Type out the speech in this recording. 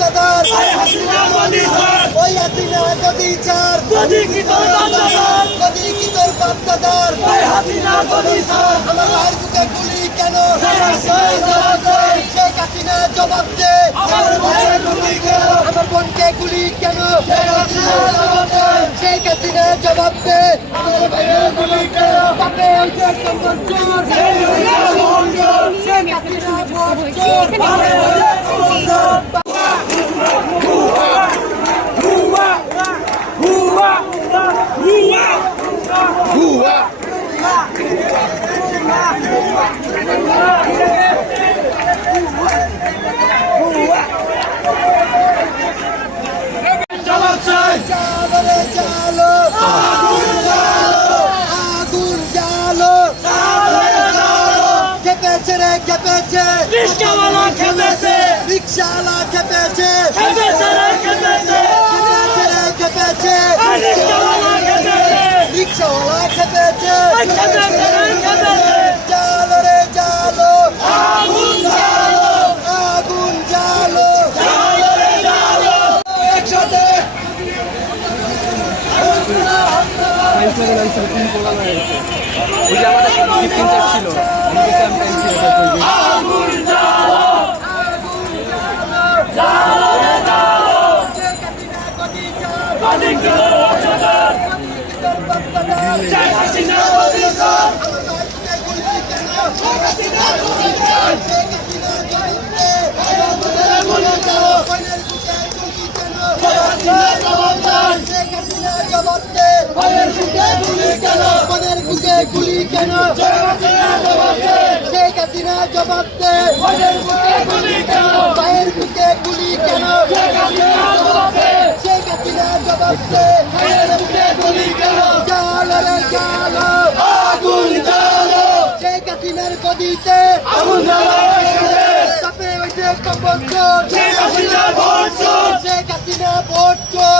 বাচ্চাদার ওই হাসিনা গদি চার গদি কি তোর বাচ্চাদার আমার ভাইয়ের বুকে গুলি কেন শেখ হাসিনা জবাব দে আমার বোনকে গুলি কেন শেখ হাসিনা জবাব দে আমার ভাইয়ের গুলি কেন বাপে হইছে কম্বল চোর শেখ হাসিনা ভোট চোর বাপে হইছে কম্বল চোর খেপেছে রিকশাওয়ালা খেপেছে রিকশাওয়ালা খেপেছে রিকশাওয়ালা খেপেছে জালো রে জালো আগুন জালো একসাথে মনের বুকে গুলি কেন শেখ হাসিনা জবাব দে পায়ের বুকে গুলি কেন শেখ হাসিনা জবাব দে জালো রে জালো আগুন জালো শেখ হাসিনার গদিতে আগুন জ্বালো চাপে হইছে কম্বল চোর শেখ হাসিনা ভোট চোর